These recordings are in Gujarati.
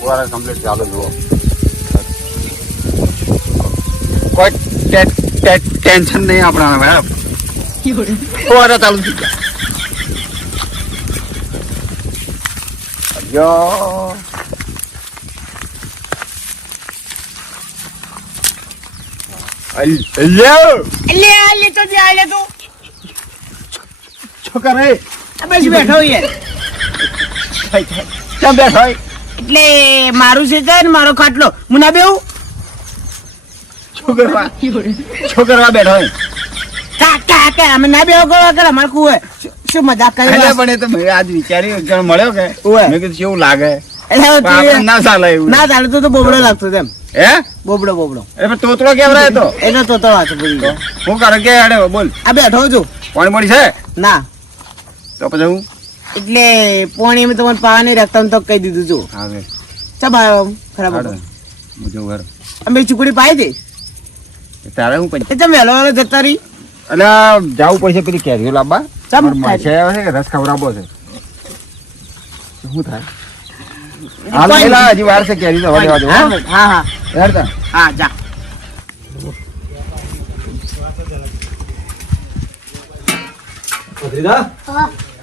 ફુવારા કમ્પ્લીટ ચાલુ જુઓ. કોઈ ટેન્શન નહીં આપણા મેડમ. ફુવારા ચાલુ થઈ ગયા. છોકરા બેઠો યાર કેમ બેઠો? એટલે મારું છે ને મારો ખાટલો હું ના બેહું. છોકરા બેઠો કાકા અમે ના બેહો કરો અમારે કુએ શું મજાક કરી પણ એ તો મેં આજ વિચાર્યું જણ મળ્યો કે મેં કીધું કેવું લાગે ના ચાલે એવું. ના ચાલે તો બોબડો લાગતો તેમ. હે બોબડો એટલે તોતરો કેમ રહે તો એનો તો વાત પૂરી. હું કરે કે હેડે બોલ. આ બેઠો છું. પાણી મળી છે ના તો પછી હું એટલે પાણી અમે તમને પાવા નહીં રાખતા તો કહી દીધું છું. હવે ચા ખરાબ અમે ચુકડી પાઈ દે તારે હું પછી તમે વહેલો વહેલો જતા રહી. એટલે જવું પડશે પેલી કેરીઓ લાવવા. ચમ માછે આવે છે કે રસ ખવડાવવો છે શું થાય? હાલ પેલા હજી વાર છે કેરી તો દેવા દો. હા હા હેડતા હા જા.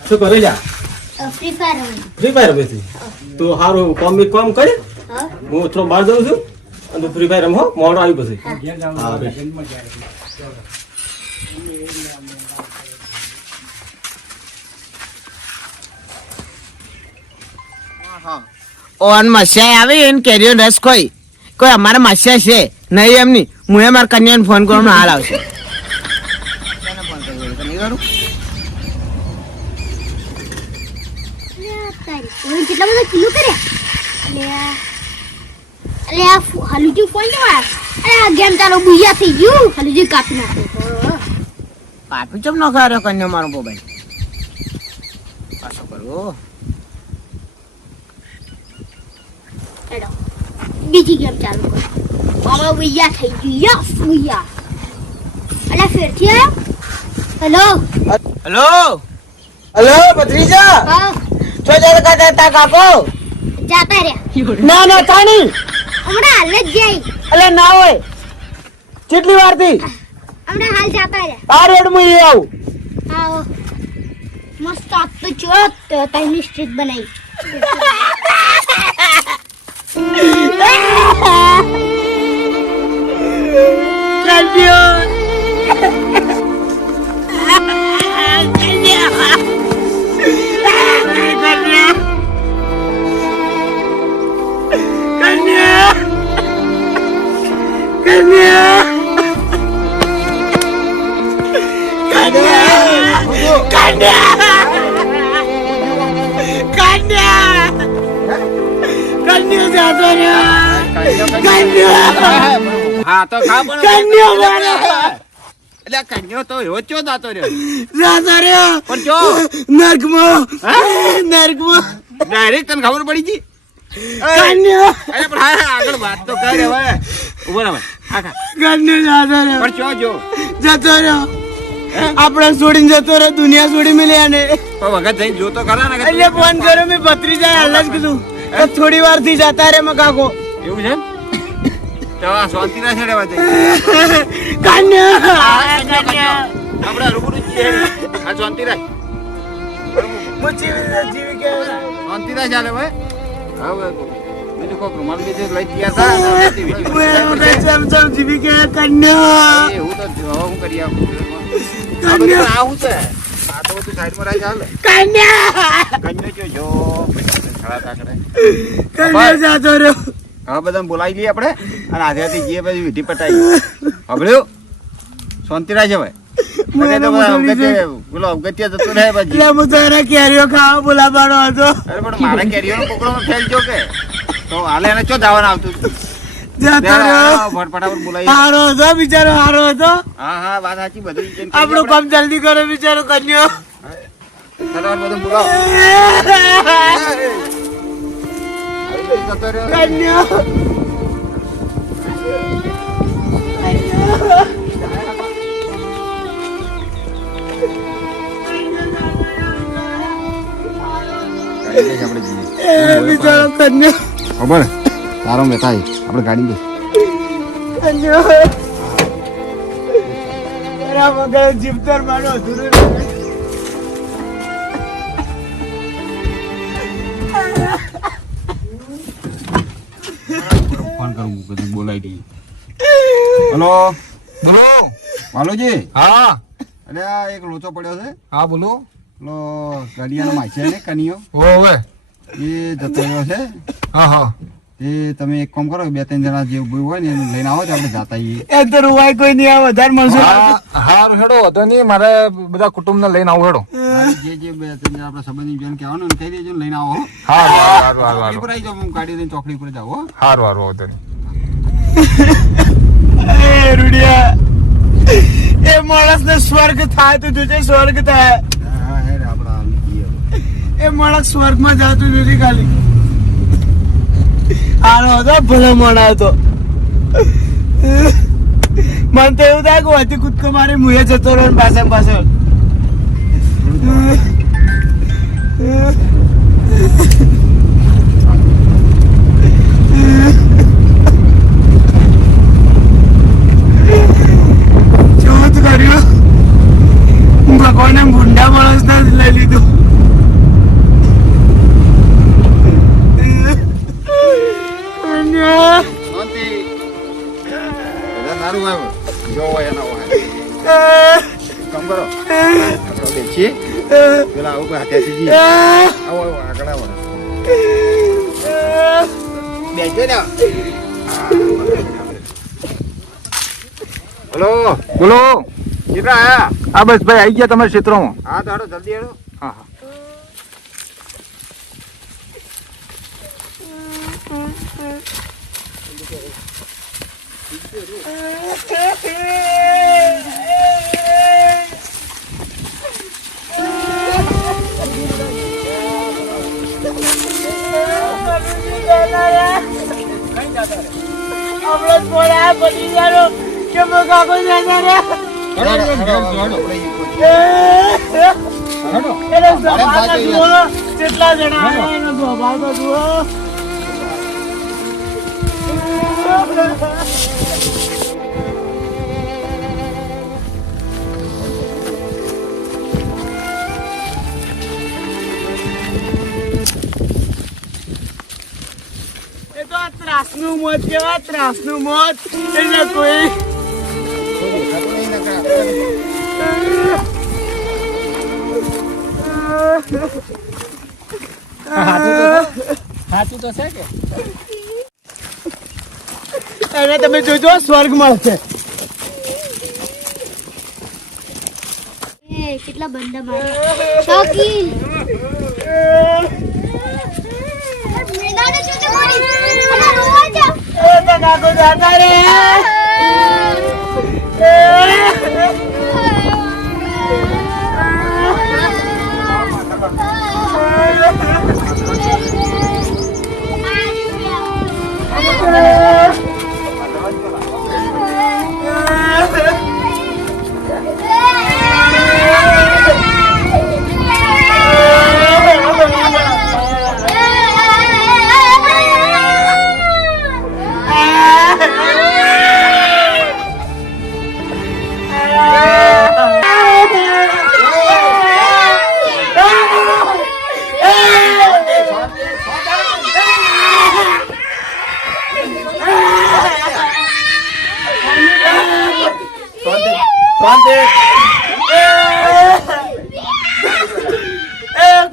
શું કરે જા? ફ્રી ફાયર ફ્રી ફાયર રમે તો સારું કામ કરે. હું થોડો બહાર જાઉં છું અને તું ફ્રી ફાયર રમો મોડો આવી પછી. ઓન મસ્યા આવે એને કેરીઓ રસ કોઈ અમારા મસ્યા છે નહીં એમની. હું એ મારા કન્યાને ફોન કરવાનો હાલ આવશે. કેટલા બધા કિલો કર્યા. અલે આ હલુજી ફોન જવા. અરે આ ગેમ ચાલો બુયા થઈ ગયું. હલુજી કાપી નાખ્યો. કાપી ચમ ન ખાયો કન્યા મારો મોબાઈલ પાછો કરવો. એડો બીજી ગેમ ચાલુ કરો. હવે બુયા થઈ ગયું. યસ બુયા. અલે ફેરથી આયો. હેલો હેલો હેલો ભત્રીજા. હા છો જતા તા કાકો. જાતા રહ્યા. ના ના તાણી હમણાં હાલ જ જાય. અલે ના હોય કેટલી વાર થી. હમણાં હાલ જાતા રહ્યા. આ રેડ માં આવું. આવો મસ્ત આપ તો ચોત તૈની સ્ટ્રીટ બનાવી. હા તો ખા પણ એટલે કન્યો તો એવો ચો દાતો રહ્યો પણ ચો નર્કમાં ડાયરેક્ટ તને ખબર પડી ગઈ. કન્યા અરે પણ હા આગળ વાત તો કર હવે. ઉભો રહે હા ખા કન્યા જતો રહ્યો. પણ ચો જો જતો રહ્યો. આપણે છોડીને જતો રહ્યો. દુનિયા છોડી મળ્યા ને પણ વખત જઈને જોતો ખરા ને કે એટલે ફોન કર્યો મેં ભત્રીજા હાલ જ કીધું થોડી વાર થી જતા રે મકાકો. એવું છે તો આ શાંતિ ના છેડે વાત કન્યા આપડા રૂબરૂ જ છે. આ શાંતિ રાખ જીવી કે શાંતિ રાખ ચાલે ભાઈ. હવે બીજું કોક રૂમાલ બીજે લઈ ગયા હતા જીવી કે કન્યા એવું તો હવે હું કરી આવું. આ બધું આવું છે. આ તો બધું સાઈડમાં રાખ ચાલે. કન્યો જો ખરા તાકડે કન્યા જતો રહ્યો. હવે બધાને બોલાવી લઈએ આપણે અને આધેથી જઈએ પછી વિધિ પટાઈ. હબળ્યું શાંતિ રાખે ભાઈ. બોલો અવગત્ય જતું રહે પછી. એટલે હું તારા કેરીઓ ખાવા બોલાવાનો હતો. અરે પણ મારા કેરીઓનો કોકડો ફેલજો કે તો હાલે એને ચો દાવાના આવતું. જતો રહ્યો. ફટાફટ બોલાવી. હારો હતો બિચારો હારો હતો. હા હા વાત સાચી બધી. આપણું કામ જલ્દી કરો બિચારો કન્યો. ફટાફટ બધું બોલાવો. જતો રહ્યો. કન્યો આપણે જઈએ. બિચારો કન્યો ખબર તારો બેટા આપણે ગાડી દે જીવતર મારો ફોન કરું બધું બોલાવી દઈએ હલો બોલો. વાલોજી હા અરે આ એક લોચો પડ્યો છે હા બોલો. પેલો ગાડિયાનો માછે ને કનિયો ઓવે. એ જતો રહ્યો છે હા હા. એ તમે એક કામ કરો 2-3 જણા જે ઉભું હોય ને એને લઈને આવો તો આપણે જાતા આવીએ એ તો રૂવાય કોઈ નહીં આ વધારે મળશે હાર હેડો હતો નહીં મારે બધા કુટુંબ ને લઈને આવું હેડો. જે 2-3 જણા આપણા સંબંધી બેન કહેવાનું ને કહી દેજો ને લઈને આવો હો. હારું હારું હારું ચોકડી પર આવી જાઓ હું ગાડી લઈને ચોકડી પર જાઉં હો હારું હારું હતો નહીં. એ રૂડિયા એ માણસ ને સ્વર્ગ થાય તો જોજે સ્વર્ગ થાય હા હે આપણે આવી જઈએ એ માણસ સ્વર્ગ માં જતું નથી ખાલી આનો હતો ભલે મોણા હતો મને તો એવું થાય કે હતી કૂદકો મારી મુએ જતો રહ્યો ને પાછળ પાછળ શું કર્યું ભગવાને ભૂંડા માણસ ને લઈ લીધું શાંતિ બધા સારું આવ્યું જો હોય એના હોય કામ કરો આપણે બેસીએ પેલા આવું કોઈ હાથે જઈએ આવો આવો આગળ આવો બેસો ને હલો બોલો. કેટલા આયા હા બસ ભાઈ આવી ગયા તમારા ક્ષેત્રમાં. હા તો હાડો જલ્દી હાડો હા હા. કેટલા જણા આવ્યા સ્વભાવ તો જુઓ એ તો આ ત્રાસનું મોત કેવાય ત્રાસનું મોત એટલે કોઈ સાચું તો છે કે એને તમે જોજો સ્વર્ગ મળશે એ કેટલા બંડા મારે ચોકી મેદાને જોતે મારી અલા રોવા જા એ તો કાકો જાતા રે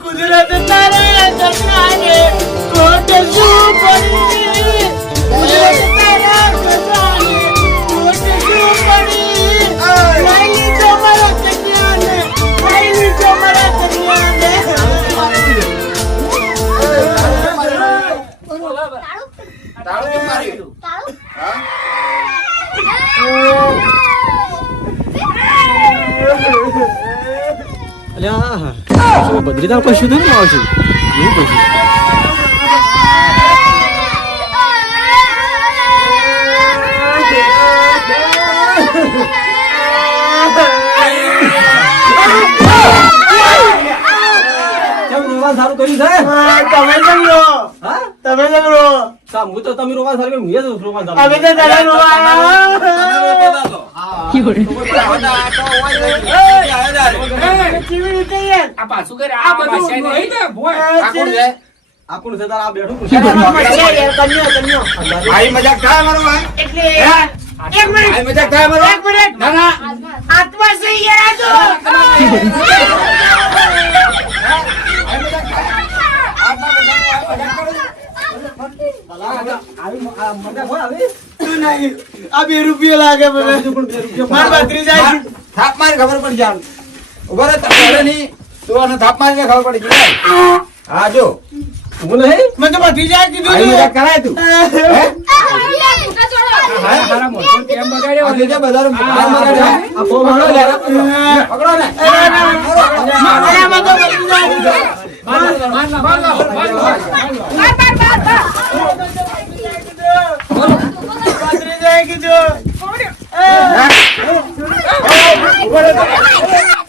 કુદરત તારે જગનાને કોટ શું પડી કુદરત તારા જગનાને કોટ શું પડી લઈ લીધો મારા કન્યાને લઈ લીધો મારા કન્યાને તાળું કેમ માર્યું હા અલ્યા બદ્રીનાથ કશું થયું ને આવશું એવું કશું કેમ રોવા સારું કર્યું છે તમે જમલો હા તમે જમલો સામ હું તો તમે રોવા સારું હું એ જ રોવા અમે સારું તો તને રોવા કેવી રીતે યાર આ પાછું કરે આ બધું નહીં ને ભોય આપણું છે તાર આ બેઠું મસ્યા યાર કન્યો ભાઈ મજાક થાય મારો ભાઈ એટલે એક મિનિટ ભાઈ મજાક થાય મારો એક મિનિટ ના ના આત્મા છે યાર આ તો મજા હોય આવે તું નહીં આ 2 રૂપિયા લાગે મને માર બાતરી જાય છે. થાપ મારી ખબર પડી જાય ઉભો રે તારે નહીં તું આને થાપ મારીને ખબર પડી જાય હા જો હું નહીં મને તો બાતરી જાય કીધું ભાઈ તું. મજાક કરાય તું હે તારા મોઢું કેમ બગાડ્યો આ લીધે બધાનો માર મગાડે આ ફોન મારો લે પકડો ને આમાં તો બાતરી જાય બાતરી જાય કીધું ઉભો રે